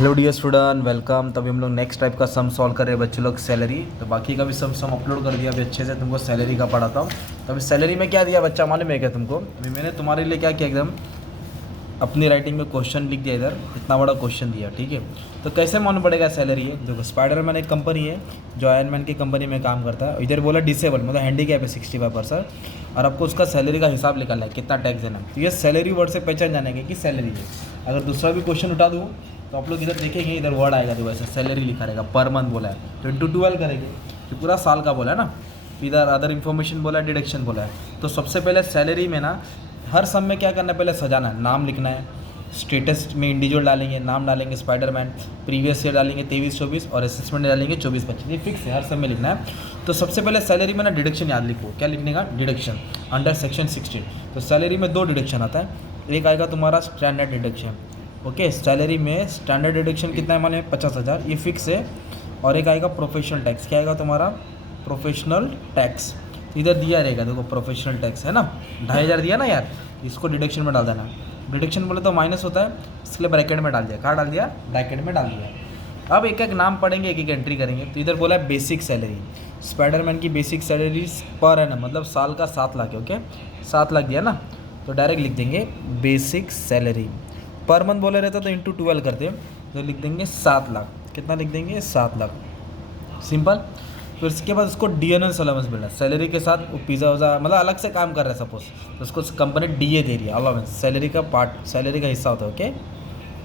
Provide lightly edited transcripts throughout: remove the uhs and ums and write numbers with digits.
Hello dear student, welcome. तभी हम लोग नेक्स्ट टाइप का सम सॉल्व कर रहे हैं बच्चे लोग, सैलरी। तो बाकी का भी सम अपलोड कर दिया अभी अच्छे से, तुमको सैलरी का पढ़ाता हूँ। तो अभी सैलरी में क्या दिया बच्चा मालूम है क्या तुमको? अभी मैंने तुम्हारे लिए क्या किया, एकदम अपनी राइटिंग में क्वेश्चन लिख दिया, इधर इतना बड़ा क्वेश्चन दिया, ठीक है। तो कैसे मालूम पड़ेगा सैलरी है? देखो, स्पाइडरमैन एक कंपनी है जो आयरन मैन की कंपनी में काम करता है। इधर बोला डिसेबल मतलब हैंडीकैप है 65%, और आपको उसका सैलरी का हिसाब निकालना है, कितना टैक्स देना है। तो ये सैलरी वर्ड से पहचान जानेंगे कि सैलरी है। अगर दूसरा भी क्वेश्चन उठा दूँ तो आप लोग इधर देखेंगे, इधर वर्ड आएगा, देखो ऐसे सैलरी लिखा रहेगा, पर मंथ बोला है तो इंटू 12 करेंगे, तो पूरा साल का बोला है ना। इधर अदर इन्फॉर्मेशन बोला है, डिडक्शन बोला है। तो सबसे पहले सैलरी में ना हर सम में क्या करना है, पहले सजाना है, नाम लिखना है। स्टेटस में इंडिविजुअल डालेंगे, नाम डालेंगे स्पाइडरमैन, प्रीवियस ईयर डालेंगे 23-24 और असेसमेंट डालेंगे 24-25। ये फिक्स है, हर सब में लिखना है। तो सबसे पहले सैलरी में ना डिडक्शन याद लिखो, क्या लिखने का? Deduction under section 16। तो सैलरी में दो डिडक्शन आता है, एक आएगा तुम्हारा स्टैंडर्ड डिडक्शन, ओके। सैलरी में स्टैंडर्ड डिडक्शन कितना है माने 50,000, ये फिक्स है। और एक आएगा प्रोफेशनल टैक्स, क्या आएगा तुम्हारा? Professional tax. इधर दिया रहेगा, देखो प्रोफेशनल टैक्स है ना, 2,500 दिया ना यार, इसको डिडक्शन में डाल देना। डिडक्शन बोले तो माइनस होता है, इसलिए ब्रैकेट में डाल दिया। कहाँ डाल दिया? ब्रैकेट में डाल दिया। अब एक एक नाम पढ़ेंगे, एक एक एंट्री करेंगे। तो इधर बोला है बेसिक सैलरी, स्पाइडरमैन की बेसिक सैलरी पर एनम मतलब साल का 7 लाख है, ओके। 7 लाख दिया ना, तो डायरेक्ट लिख देंगे बेसिक सैलरी। पर मंथ बोले रहता तो इंटू 12 करते, तो लिख देंगे 7 लाख। कितना लिख देंगे? 7 लाख, सिंपल। फिर इसके बाद उसको DNS अलाउंस मिलना है सैलरी के साथ। वो पिज़्ज़ा वज़ा मतलब अलग से काम कर रहा है सपोज, तो उसको कंपनी DA दे रही है, अलाउंस सैलरी का पार्ट, सैलरी का हिस्सा होता है, ओके।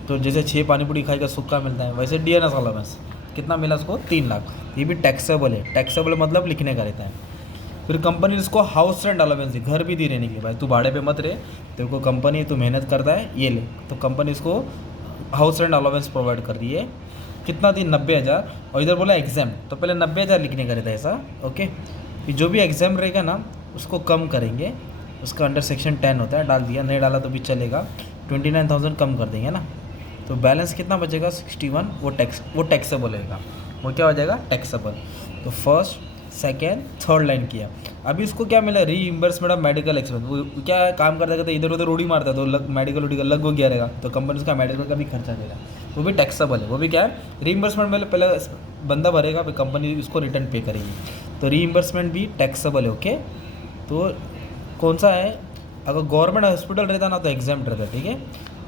तो जैसे 6 पानी पूरी खाई का सुक्का मिलता है, वैसे DNS अलाउंस कितना मिला उसको? 3 लाख। ये भी टैक्सेबल है, टैक्सेबल मतलब लिखने का रहता है। फिर कंपनी इसको हाउस रेंट अलाउंस दी, घर भी दी रहने के लिए, भाई तू भाड़े पे मत रहे, तेरे को कंपनी तू मेहनत करता है ये ले। तो कंपनी इसको हाउस रेंट अलाउंस प्रोवाइड कर रही है। कितना दी? 90,000। और इधर बोला एग्जाम, तो पहले 90,000 लिखने का रहता है ऐसा, ओके। फिर जो भी एग्जाम रहेगा ना उसको कम करेंगे, उसका अंडर सेक्शन 10 होता है, डाल दिया, नहीं डाला तो भी चलेगा। 29,000 कम कर देंगे ना, तो बैलेंस कितना बचेगा? 61। वो टैक्सेबल रहेगा, वो क्या हो जाएगा? टैक्सेबल। तो फर्स्ट सेकेंड थर्ड लाइन किया। अभी इसको क्या मिला? Reimbursement of medical expense. वो क्या काम करता है, इधर उधर उड़ी मारता है तो मेडिकल उडिकल लग हो गया रहेगा, तो कंपनी उसका मेडिकल का भी खर्चा देगा, वो भी टैक्सेबल है। वो भी क्या है? रीइंबर्समेंट में पहले बंदा भरेगा, फिर कंपनी उसको रिटर्न पे करेगी, तो रीइंबर्समेंट भी टैक्सेबल है, ओके। तो कौन सा है? अगर गवर्नमेंट हॉस्पिटल रहता ना तो एग्जाम्प्ट रहता, ठीक है।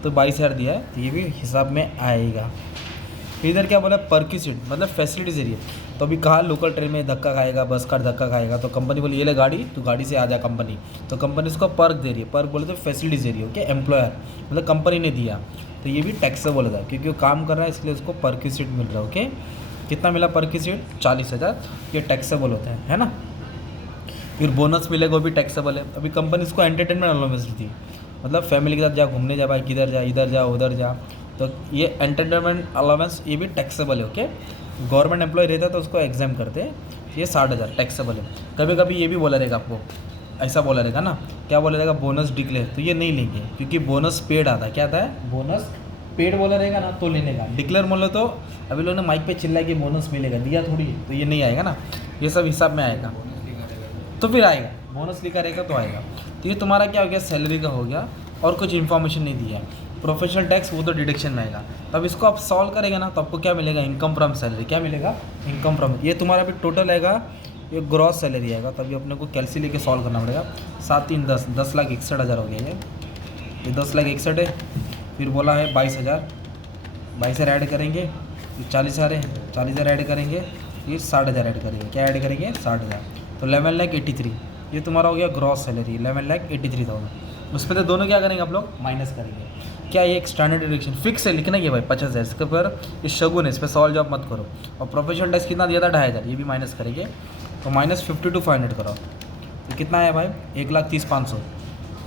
तो 22,000 दिया है, तो ये भी हिसाब में आएगा। फिर इधर क्या बोला? परक्यूसिट मतलब फैसिलिटीज एरिया। तो अभी कहाँ लोकल ट्रेन में धक्का खाएगा, बस का धक्का खाएगा, तो कंपनी बोली ये ले गाड़ी, तो गाड़ी से आ जा कंपनी, तो कंपनी उसको पर्क दे रही है। पर्क बोले तो फैसिलिटीज एरिया, ओके। एम्प्लॉयर मतलब कंपनी ने दिया, तो ये भी टैक्सेबल होता है क्योंकि वो काम कर रहा है, इसलिए उसको परक्यूसिट मिल रहा है, ओके। कितना मिला परक्यूसिट? 40,000, ये टैक्सेबल होता है ना। फिर बोनस मिलेगा, वो भी टैक्सेबल है। अभी कंपनी इसको एंटरटेनमेंट अलाउंस देती है, मतलब फैमिली के साथ जा, घूमने जा भाई, किधर जा, इधर जा, उधर जा, तो ये एंटरटेनमेंट अलाउंस ये भी टैक्सेबल है, ओके। गवर्नमेंट एम्प्लॉय रहता है तो उसको एग्जाम करते हैं, ये 60,000 टैक्सेबल है। कभी कभी ये भी बोला रहेगा आपको, ऐसा बोला रहेगा ना, क्या बोला रहेगा? बोनस डिक्लेयर, तो ये नहीं लेंगे क्योंकि बोनस पेड आता है। क्या आता है? बोनस पेड बोला रहेगा ना तो लेने का। डिक्लेयर बोले तो अभी लोगों ने माइक पे चिल्लाया कि बोनस मिलेगा, दिया थोड़ी, तो ये नहीं आएगा ना, ये सब हिसाब में आएगा। तो फिर आएगा, बोनस लिखा रहेगा तो आएगा। तो ये तुम्हारा क्या हो गया? सैलरी का हो गया, और कुछ इन्फॉर्मेशन नहीं दिया है। प्रोफेशनल टैक्स वो तो डिडक्शन में आएगा। तब इसको आप सॉल्व करेंगे ना तो आपको क्या मिलेगा? Income from salary. क्या मिलेगा? Income from. ये तुम्हारा भी टोटल आएगा, ये ग्रॉस सैलरी आएगा, तभी अपने को कैलसी लेके सॉल्व करना पड़ेगा। 7 3 10, 10,61,000 हो गया ये 10,61,000 है। फिर बोला है 22,000, 22,000 ऐड करेंगे, ये 40,000 है, 40,000 ऐड करेंगे, ये 60,000 ऐड करेंगे। क्या ऐड करेंगे? 60,000, तो 11,83,000 ये तुम्हारा हो गया ग्रॉस सैलरी, 11,83,000। उस पर तो दोनों क्या करेंगे आप लोग? माइनस करेंगे। क्या ये एक स्टैंडर्ड डिडक्शन फिक्स है, लिखना ही है भाई 50,000, इसके पर ये शगुन है, इस पर सॉल्व जॉब मत करो। और प्रोफेशनल टैक्स कितना दिया था? 2,500, ये भी माइनस करेंगे, तो -52,500 करो, तो कितना आया भाई? 1,30,500,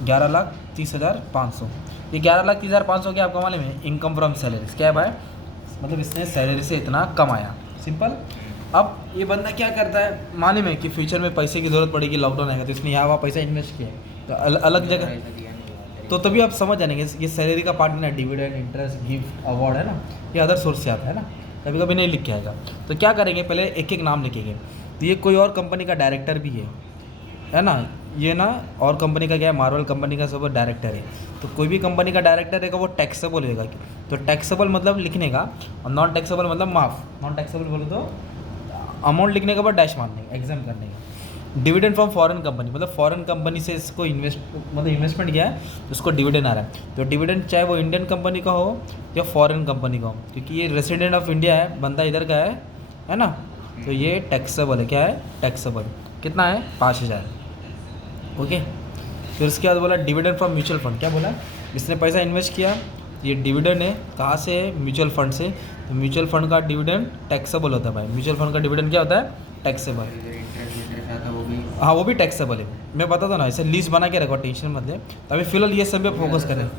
11,30,500। ये 11,30,500 क्या आपका मालूम है? Income from salaries. क्या है भाई? मतलब इसने सैलरी से इतना कमाया, सिंपल। अब ये बंदा क्या करता है मालूम है कि फ्यूचर में पैसे की ज़रूरत पड़ेगी, लॉकडाउन आएगा, तो इसने यहाँ वहाँ पैसा इन्वेस्ट किया, तो अलग जगह, तो तभी आप समझ जाएंगे ये सैलरी का पार्ट नहीं, डिविडेंड, इंटरेस्ट, गिफ्ट, अवार्ड है ना, ये अदर सोर्स से आता है ना, कभी कभी नहीं लिख के आएगा। तो क्या करेंगे? पहले एक एक नाम लिखेंगे। तो ये कोई और कंपनी का डायरेक्टर भी है ना, ये ना और कंपनी का क्या है, मार्वल कंपनी का सब डायरेक्टर है। तो कोई भी कंपनी का डायरेक्टर रहेगा वो टैक्सेबल होगा। तो टैक्सेबल मतलब लिखने का, और नॉन टैक्सेबल मतलब माफ़। नॉन टैक्सेबल बोले तो अमाउंट लिखने के बाद डैश मारने का, एग्जाम करने का। डिविडेंड फ्रॉम फॉरेन कंपनी मतलब फॉरेन कंपनी से इसको इन्वेस्टमेंट किया है तो उसको डिविडेंड आ रहा है। तो डिविडेंड चाहे वो इंडियन कंपनी का हो या फॉरेन कंपनी का हो, क्योंकि ये रेसिडेंट ऑफ इंडिया है, बंदा इधर का है ना, तो ये टैक्सेबल है। क्या है? टैक्सेबल। कितना है? 5,000। ओके। फिर उसके बाद बोला डिविडेंड फ्रॉम म्यूचुअल फंड। क्या बोला? इसने पैसा इन्वेस्ट किया, ये डिविडेंड है, कहाँ से है? म्यूचुअल फंड से। तो म्यूचुअल फंड का डिविडेंड टैक्सेबल होता है भाई। म्यूचुअल फंड का डिविडेंड क्या होता है? टैक्सेबल। हाँ वो भी टैक्सेबल है, मैं बताता ना, ऐसे लिस्ट बना के रखो, टेंशन मत ले। तो अभी फिलहाल ये सब पे फोकस करें,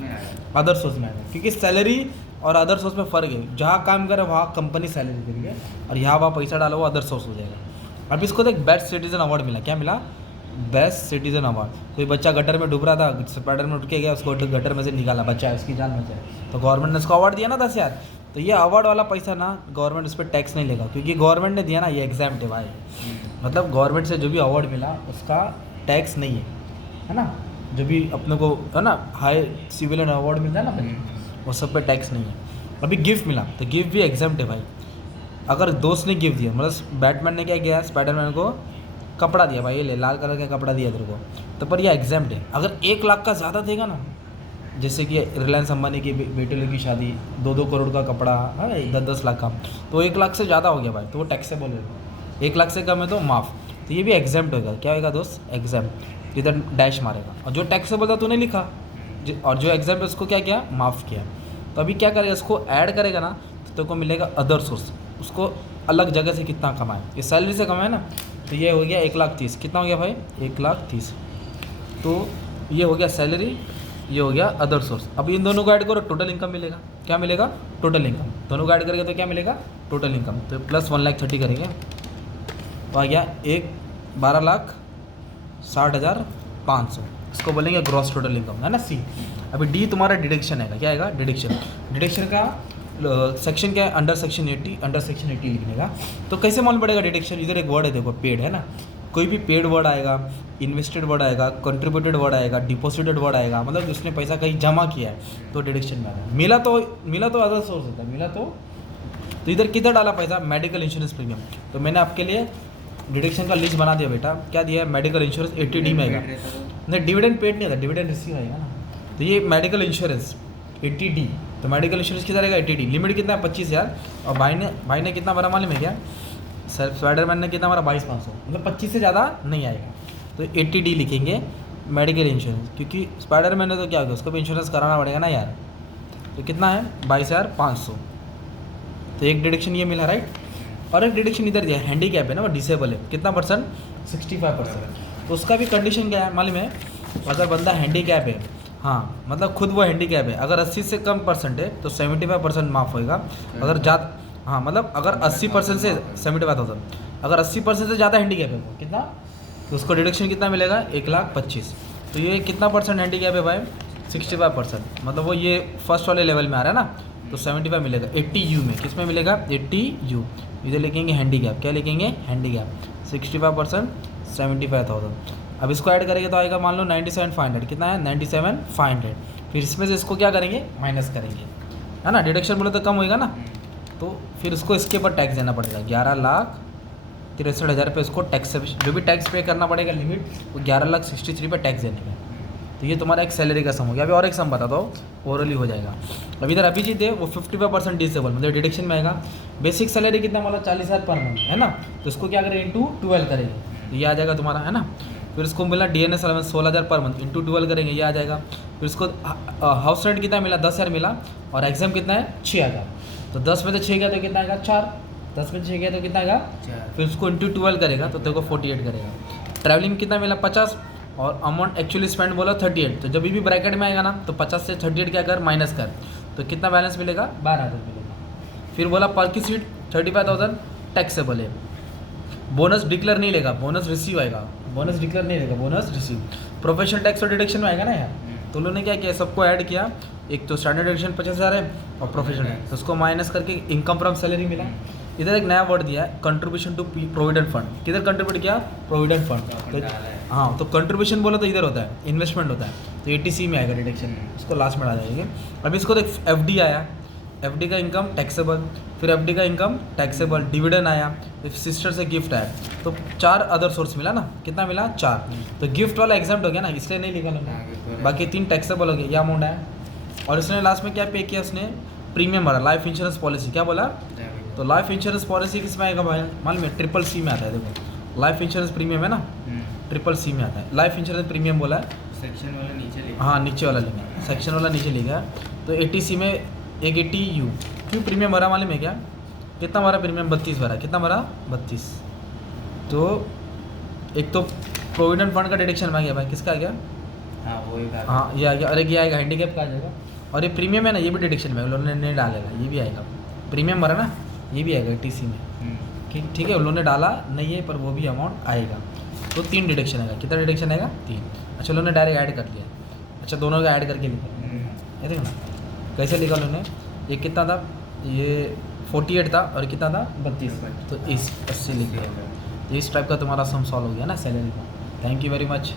अदर सोर्स में आएगा, क्योंकि सैलरी और अदर सोर्स में फ़र्क है। जहाँ काम करे वहाँ कंपनी सैलरी दे रही है, और यहाँ वहाँ पैसा डालो वो अदर सोर्स हो जाएगा। अब इसको देख, बेस्ट सिटीजन अवार्ड मिला। क्या मिला? Best citizen award. कोई बच्चा गटर में डूब रहा था, स्पाइडर में उठ के गया, उसको गटर में से निकाला, बच्चा है, उसकी जान बचाए, तो गवर्नमेंट ने उसको अवार्ड दिया ना 10,000। तो ये अवार्ड वाला पैसा ना गवर्नमेंट उस पर टैक्स नहीं लेगा, क्योंकि गवर्नमेंट ने दिया ना, ये एग्जाम्प्ट है भाई। मतलब गवर्नमेंट से जो भी अवार्ड मिला उसका टैक्स नहीं है ना। जो भी अपने को है ना हाई सिविलियन अवार्ड मिलता है ना, वो सब पे टैक्स नहीं है। अभी गिफ्ट मिला, तो गिफ्ट भी एग्जाम्प्ट है भाई। अगर दोस्त ने गिफ्ट दिया, मतलब बैटमैन ने क्या किया, स्पाइडरमैन को कपड़ा दिया भाई, ये ले लाल कलर का कपड़ा दिया तेरे को, तो पर यह एग्जाम्प्ट है। अगर 1 लाख का ज़्यादा देगा ना, जैसे कि रिलायंस अंबानी की बेटे लोग की शादी, 2-2 करोड़ का कपड़ा, हाँ 10-10 लाख का, तो 1 लाख से ज़्यादा हो गया भाई, तो वो टैक्सेबल होगा। 1 लाख से कम है तो माफ़। तो ये भी एग्जाम्प्ट होगा। क्या होगा दोस्त? एग्जाम्प्ट। इधर डैश मारेगा, और जो टैक्सेबल था तूने लिखा, और जो एग्जाम्प्ट है उसको क्या किया? माफ़ किया। तो अभी क्या करेगा? इसको ऐड करेगा ना, तो तेरे को मिलेगा अदर सोर्स। उसको अलग जगह से कितना कमाए, ये सैलरी से कमाए ना, तो ये हो गया 1,30,000। कितना हो गया भाई? 1,30,000। तो ये हो गया सैलरी, ये हो गया अदर सोर्स। अब इन दोनों को ऐड करो, टोटल इनकम मिलेगा। क्या मिलेगा? Total income. दोनों को ऐड करेंगे तो क्या मिलेगा? Total income. तो प्लस 1,30,000 करेंगे तो आ गया 12,60,500। इसको बोलेंगे ग्रॉस टोटल इनकम, है ना, सी। अभी डी तुम्हारा डिडक्शन है। क्या आएगा? डिडक्शन। डिडक्शन का सेक्शन क्या है? अंडर सेक्शन 80, अंडर सेक्शन 80 लिखने का। तो कैसे मालूम पड़ेगा डिडक्शन? इधर एक वर्ड है देखो, पेड, है ना। कोई भी पेड वर्ड आएगा, इन्वेस्टेड वर्ड आएगा, कंट्रीब्यूटेड वर्ड आएगा, डिपॉजिटेड वर्ड आएगा, मतलब उसने पैसा कहीं जमा किया है तो डिडक्शन में आएगा। मिला तो अदर सोर्स होता है। मिला तो इधर किधर डाला पैसा? Medical insurance premium. तो मैंने आपके लिए डिडक्शन का लिस्ट बना दिया बेटा। क्या दिया है? मेडिकल इंश्योरेंस 80D में आएगा। नहीं, डिविडेंड पेड नहीं आता, डिविडेंड रिसीव आएगा ना। तो ये मेडिकल इंश्योरेंस 80D, तो मेडिकल इंश्योरेंस कितना रहेगा? 80D। लिमिट कितना है? 25,000। और भाई ने कितना भरा मालूम है क्या? सर स्पाइडरमैन ने कितना भरा? 22,500, मतलब 25 से ज़्यादा नहीं आएगा। तो 80D लिखेंगे मेडिकल इंश्योरेंस, क्योंकि स्पाइडरमैन ने तो क्या होगा, उसको भी इंश्योरेंस कराना पड़ेगा ना यार। तो कितना है? 22,500। तो एक डिडक्शन ये मिला, राइट। और एक डिडक्शन इधर दिया, हैंडीकैप है ना, वो डिसेबल है। कितना परसेंट? 65%। तो उसका भी कंडीशन क्या है मालूम है? अगर बंदा हैंडीकैप है, हाँ मतलब खुद वो हैंडीकैप है, अगर 80 से कम परसेंट है तो 75% माफ़ होएगा। अगर ज़्यादा, हाँ मतलब अगर 80% से 75,000, अगर 80% से ज़्यादा हैंडीकैप है वो कितना, तो उसको डिडक्शन कितना मिलेगा? 1,25,000। तो ये कितना परसेंट हैंडीकैप है भाई? 65%। मतलब वो ये फर्स्ट वाले लेवल में आ रहा है ना, तो 75 मिलेगा 80U में। किस में मिलेगा? 80U। इधर लिखेंगे हैंडीकैप। क्या लिखेंगे? हैंडीकैप। 65%, 75,000। अब इसको ऐड करेंगे तो आएगा मान लो 97,500। कितना है? 97,500। फिर इसमें से इसको क्या करेंगे? माइनस करेंगे, है ना। डिडक्शन बोले तो कम होएगा ना, तो फिर उसको इसके ऊपर टैक्स देना पड़ेगा। 11,63,000 पे इसको टैक्स, जो भी टैक्स पे करना पड़ेगा लिमिट, वो 11,63,000 पे टैक्स देने का। तो ये तुम्हारा एक सैलरी का सम हो गया। अभी और एक सम बता दो, ओरली हो जाएगा। अभी इधर अभिजीत है, वो 55% डिसेबल, मतलब डिडक्शन में आएगा। बेसिक सैलरी कितना मतलब 40,000 पर मंथ, है ना। तो इसको क्या करें? इंटू 12 करेंगे, तो ये आ जाएगा तुम्हारा, है ना। फिर उसको मिला DNS allowance 16,000 per month, into 12 करेंगे, ये आ जाएगा। फिर उसको हाउस रेंट कितना मिला? 10,000 मिला, और एग्जाम कितना है? 6,000। तो 10 में से 6 गया तो कितना आएगा? 4। 10 में से 6 गया तो कितना आएगा? 4। फिर उसको इंटू 12 करेगा तो तेरे को 48 करेगा। ट्रैवलिंग कितना मिला? 50, और अमाउंट एक्चुअली स्पेंड बोला 38। तो जब भी ब्रैकेट में आएगा ना, तो 50 से 38 क्या कर? माइनस कर, तो कितना बैलेंस मिलेगा? 12,000 मिलेगा। फिर बोला पर की सीट 35,000 टैक्सेबल है। बोनस डिक्लेयर नहीं लेगा, बोनस रिसीव आएगा। बोनस डिक्लेयर नहीं लेगा, बोनस रिसीव। प्रोफेशनल टैक्स और डिडक्शन में आएगा ना यार। तो उन्होंने क्या किया? सबको ऐड किया। एक तो स्टैंडर्ड डिडक्शन 50,000 है, और प्रोफेशनल टैक्स, तो उसको माइनस करके इनकम फ्रॉम सैलरी मिला। इधर एक नया वर्ड दिया है, कंट्रीब्यूशन टू प्रोविडेंट फंड। किधर कंट्रीब्यूट किया? Provident fund. हाँ तो कंट्रीब्यूशन बोला तो इधर होता है, इन्वेस्टमेंट होता है, तो 80C में आएगा डिडक्शन, उसको लास्ट में डाल जाएंगे। अभी इसको देख FD आया, FD का इनकम टैक्सेबल, फिर FD का इनकम टैक्सेबल, डिविडेंड आया, फिर सिस्टर से गिफ्ट आया, तो 4 अदर सोर्स मिला ना, कितना मिला 4, तो गिफ्ट वाला एग्जाम्प्ट हो गया ना, इसलिए नहीं लिखा मैंने, बाकी 3 टैक्सेबल हो गया, यह अमाउंट आया। और इसने लास्ट में क्या पे किया, उसने प्रीमियम भरा, लाइफ इंश्योरेंस पॉलिसी, क्या बोला, तो लाइफ इंश्योरेंस पॉलिसी किस में आएगा भाई, मालूम है CCC में आता है, देखो लाइफ इंश्योरेंस प्रीमियम है ना, CCC में आता है, लाइफ इंश्योरेंस प्रीमियम बोला है, सेक्शन वाला नीचे लिखा, हाँ नीचे वाला लिखा है, सेक्शन वाला नीचे लिखा है। तो 80C में एक 80U क्यों प्रीमियम भरा मालूम है क्या, कितना भरा प्रीमियम, 32 भरा, कितना भरा 32। तो एक तो प्रोविडेंट फंड का डिडक्शन में आ गया भाई, किसका आ गया, हाँ वही बात, हाँ ये आ गया, अरे ये आएगा हैंडीकैप का आ जाएगा, और ये प्रीमियम है ना, ये भी डिडक्शन में उन्होंने नहीं डालेगा, ये भी आएगा, प्रीमियम भरा ना, ये भी आएगा 80C में, ठीक है, उन्होंने डाला नहीं है पर वो भी अमाउंट आएगा, तो 3 डिडक्शन आएगा, कितना डिडक्शन आएगा 3। अच्छा उन्होंने डायरेक्ट ऐड कर लिया, अच्छा दोनों का ऐड करके लिखा, ये देखो ना कैसे लिखा उन्होंने, ये कितना था, ये 48 था और कितना था 32, तो इस 80 लिख दिया। तो इस टाइप का तुम्हारा सम सॉल्व हो गया ना सैलरी का। Thank you very much.